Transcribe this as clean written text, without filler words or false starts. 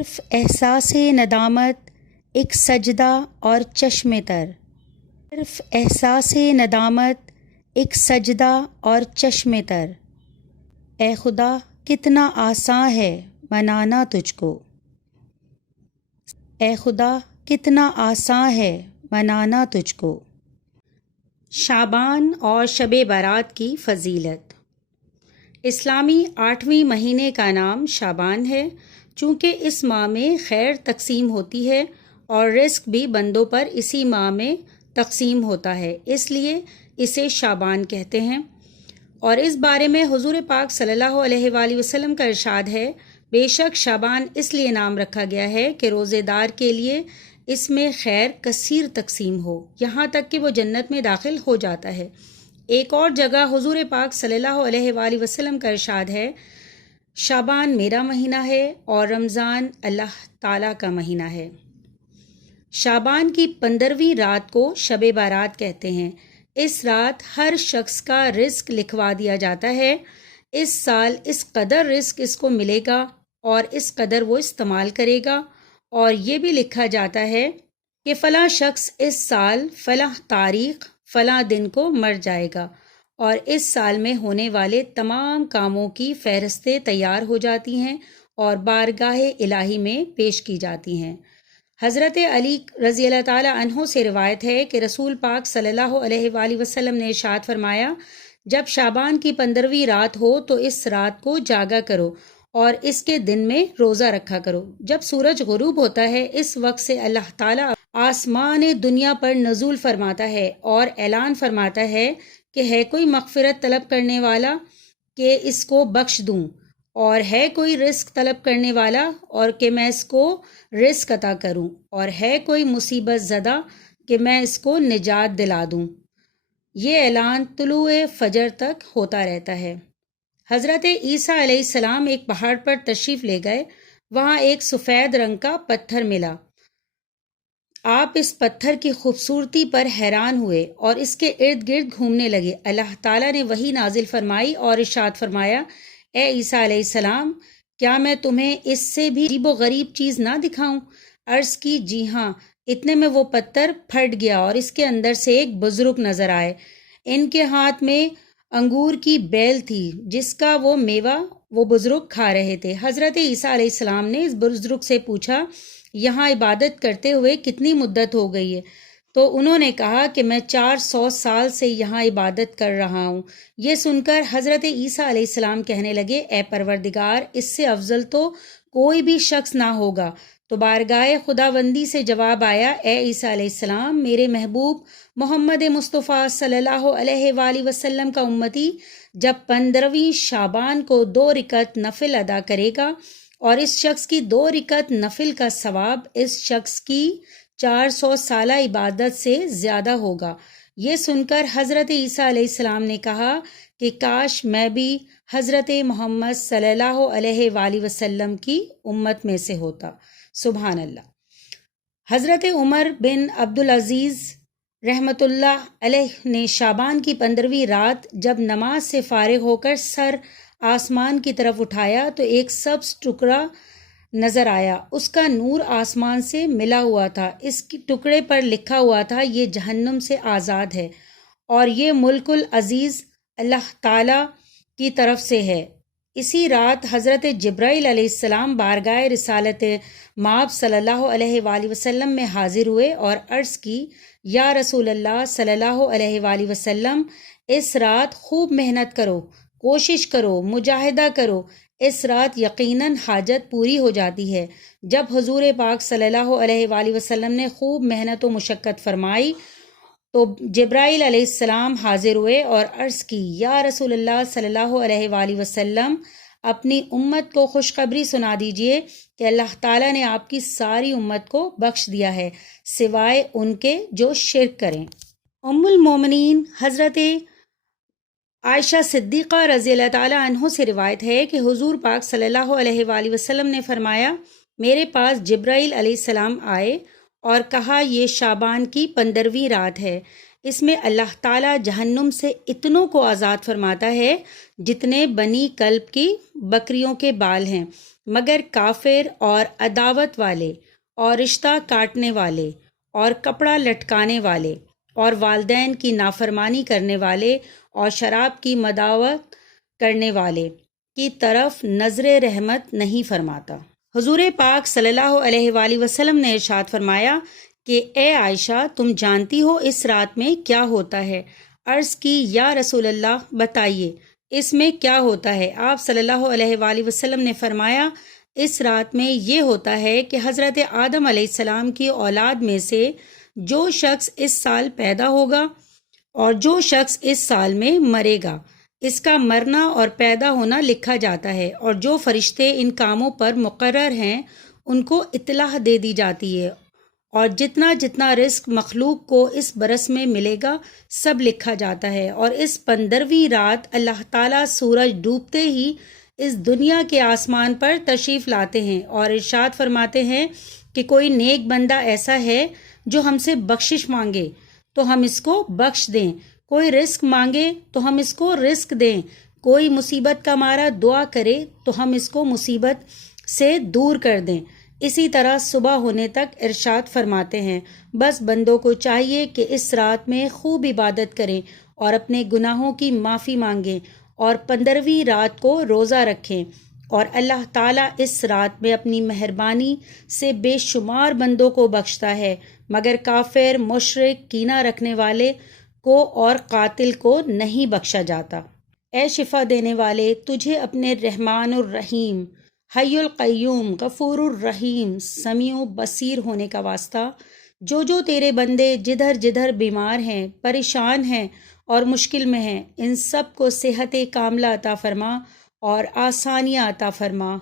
صرف احساس ندامت ایک سجدہ اور چشم تر، صرف احساس ندامت ایک سجدہ اور چشم تر، اے خدا کتنا آساں ہے منانا تجھ کو، اے خدا کتنا آساں ہے منانا تجھ کو۔ شعبان اور شب برات کی فضیلت۔ اسلامی 8ویں مہینے کا نام شعبان ہے، چونکہ اس ماہ میں خیر تقسیم ہوتی ہے اور رزق بھی بندوں پر اسی ماہ میں تقسیم ہوتا ہے، اس لیے اسے شعبان کہتے ہیں۔ اور اس بارے میں حضور پاک صلی اللہ علیہ وآلہ وسلم کا ارشاد ہے، بے شک شعبان اس لیے نام رکھا گیا ہے کہ روزے دار کے لیے اس میں خیر کثیر تقسیم ہو، یہاں تک کہ وہ جنت میں داخل ہو جاتا ہے۔ ایک اور جگہ حضور پاک صلی اللہ علیہ وآلہ وسلم کا ارشاد ہے، شعبان میرا مہینہ ہے اور رمضان اللہ تعالیٰ کا مہینہ ہے۔ شعبان کی 15ویں رات کو شب برات کہتے ہیں۔ اس رات ہر شخص کا رزق لکھوا دیا جاتا ہے، اس سال اس قدر رزق اس کو ملے گا اور اس قدر وہ استعمال کرے گا، اور یہ بھی لکھا جاتا ہے کہ فلاں شخص اس سال فلاں تاریخ فلاں دن کو مر جائے گا، اور اس سال میں ہونے والے تمام کاموں کی فہرستیں تیار ہو جاتی ہیں اور بارگاہ الہی میں پیش کی جاتی ہیں۔ حضرت علی رضی اللہ تعالیٰ عنہ سے روایت ہے کہ رسول پاک صلی اللہ علیہ وآلہ وسلم نے ارشاد فرمایا، جب شعبان کی 15ویں رات ہو تو اس رات کو جاگا کرو اور اس کے دن میں روزہ رکھا کرو۔ جب سورج غروب ہوتا ہے اس وقت سے اللہ تعالیٰ آسمان دنیا پر نزول فرماتا ہے اور اعلان فرماتا ہے کہ ہے کوئی مغفرت طلب کرنے والا کہ اس کو بخش دوں، اور ہے کوئی رزق طلب کرنے والا اور کہ میں اس کو رزق عطا کروں، اور ہے کوئی مصیبت زدہ کہ میں اس کو نجات دلا دوں۔ یہ اعلان طلوع فجر تک ہوتا رہتا ہے۔ حضرت عیسیٰ علیہ السلام ایک پہاڑ پر تشریف لے گئے، وہاں ایک سفید رنگ کا پتھر ملا۔ آپ اس پتھر کی خوبصورتی پر حیران ہوئے اور اس کے ارد گرد گھومنے لگے۔ اللہ تعالیٰ نے وحی نازل فرمائی اور ارشاد فرمایا، اے عیسیٰ علیہ السلام، کیا میں تمہیں اس سے بھی عجیب و غریب چیز نہ دکھاؤں؟ عرض کی، جی ہاں۔ اتنے میں وہ پتھر پھٹ گیا اور اس کے اندر سے ایک بزرگ نظر آئے۔ ان کے ہاتھ میں انگور کی بیل تھی جس کا وہ میوہ وہ بزرگ کھا رہے تھے۔ حضرت عیسیٰ علیہ السلام نے اس بزرگ سے پوچھا، یہاں عبادت کرتے ہوئے کتنی مدت ہو گئی ہے؟ تو انہوں نے کہا کہ میں 400 سال سے یہاں عبادت کر رہا ہوں۔ یہ سن کر حضرت عیسیٰ علیہ السلام کہنے لگے، اے پروردگار، اس سے افضل تو کوئی بھی شخص نہ ہوگا۔ تو بارگاہ خداوندی سے جواب آیا، اے عیسیٰ علیہ السلام، میرے محبوب محمد مصطفیٰ صلی اللہ علیہ وآلہ وسلم کا امتی جب 15ویں شعبان کو 2 رکعت نفل ادا کرے گا اور اس شخص کی 2 رکعت نفل کا ثواب اس شخص کی 400 سالہ عبادت سے زیادہ ہوگا۔ یہ سن کر حضرت عیسیٰ علیہ السلام نے کہا کہ کاش میں بھی حضرت محمد صلی اللہ علیہ وآلہ وسلم کی امت میں سے ہوتا۔ سبحان اللہ۔ حضرت عمر بن عبدالعزیز رحمۃ اللہ علیہ نے شعبان کی 15ویں رات جب نماز سے فارغ ہو کر سر آسمان کی طرف اٹھایا تو ایک سبز ٹکڑا نظر آیا، اس کا نور آسمان سے ملا ہوا تھا۔ اس ٹکڑے پر لکھا ہوا تھا، یہ جہنم سے آزاد ہے اور یہ ملک العزیز اللہ تعالیٰ کی طرف سے ہے۔ اسی رات حضرت جبرائیل علیہ السلام بارگاہ رسالت مآب صلی اللہ علیہ وآلہ وسلم میں حاضر ہوئے اور عرض کی، یا رسول اللہ صلی اللہ علیہ وآلہ وسلم، اس رات خوب محنت کرو، کوشش کرو، مجاہدہ کرو، اس رات یقیناً حاجت پوری ہو جاتی ہے۔ جب حضور پاک صلی اللہ علیہ وآلہ وسلم نے خوب محنت و مشقت فرمائی تو جبرائیل علیہ السلام حاضر ہوئے اور عرض کی، یا رسول اللہ صلی اللہ علیہ وآلہ وسلم، اپنی امت کو خوشخبری سنا دیجئے کہ اللہ تعالیٰ نے آپ کی ساری امت کو بخش دیا ہے سوائے ان کے جو شرک کریں۔ ام المومنین حضرت عائشہ صدیقہ رضی اللہ تعالیٰ عنہ سے روایت ہے کہ حضور پاک صلی اللہ علیہ وآلہ وسلم نے فرمایا، میرے پاس جبرائیل علیہ السلام آئے اور کہا، یہ شعبان کی 15ویں رات ہے، اس میں اللہ تعالیٰ جہنم سے اتنوں کو آزاد فرماتا ہے جتنے بنی کلب کی بکریوں کے بال ہیں، مگر کافر اور عداوت والے اور رشتہ کاٹنے والے اور کپڑا لٹکانے والے اور والدین کی نافرمانی کرنے والے اور شراب کی مداوت کرنے والے کی طرف نظر رحمت نہیں فرماتا۔ حضور پاک صلی اللہ علیہ وآلہ وسلم نے ارشاد فرمایا کہ اے عائشہ، تم جانتی ہو اس رات میں کیا ہوتا ہے؟ عرض کی یا رسول اللہ بتائیے اس میں کیا ہوتا ہے؟ آپ صلی اللہ علیہ وآلہ وسلم نے فرمایا اس رات میں یہ ہوتا ہے کہ حضرت آدم علیہ السلام کی اولاد میں سے جو شخص اس سال پیدا ہوگا اور جو شخص اس سال میں مرے گا، اس کا مرنا اور پیدا ہونا لکھا جاتا ہے، اور جو فرشتے ان کاموں پر مقرر ہیں ان کو اطلاع دے دی جاتی ہے، اور جتنا جتنا رزق مخلوق کو اس برس میں ملے گا سب لکھا جاتا ہے۔ اور اس 15ویں رات اللہ تعالیٰ سورج ڈوبتے ہی اس دنیا کے آسمان پر تشریف لاتے ہیں اور ارشاد فرماتے ہیں کہ کوئی نیک بندہ ایسا ہے جو ہم سے بخشش مانگے تو ہم اس کو بخش دیں، کوئی رزق مانگے تو ہم اس کو رزق دیں، کوئی مصیبت کا مارا دعا کرے تو ہم اس کو مصیبت سے دور کر دیں۔ اسی طرح صبح ہونے تک ارشاد فرماتے ہیں بس بندوں کو چاہیے کہ اس رات میں خوب عبادت کریں اور اپنے گناہوں کی معافی مانگیں، اور 15ویں رات کو روزہ رکھیں، اور اللہ تعالیٰ اس رات میں اپنی مہربانی سے بے شمار بندوں کو بخشتا ہے، مگر کافر، مشرک، کینہ رکھنے والے کو اور قاتل کو نہیں بخشا جاتا۔ اے شفا دینے والے، تجھے اپنے رحمان الرحیم، حی القیوم، غفور الرحیم، سمیع بصیر ہونے کا واسطہ، جو تیرے بندے جدھر جدھر بیمار ہیں، پریشان ہیں اور مشکل میں ہیں، ان سب کو صحت کاملہ عطا فرما اور آسانیاں عطا فرما۔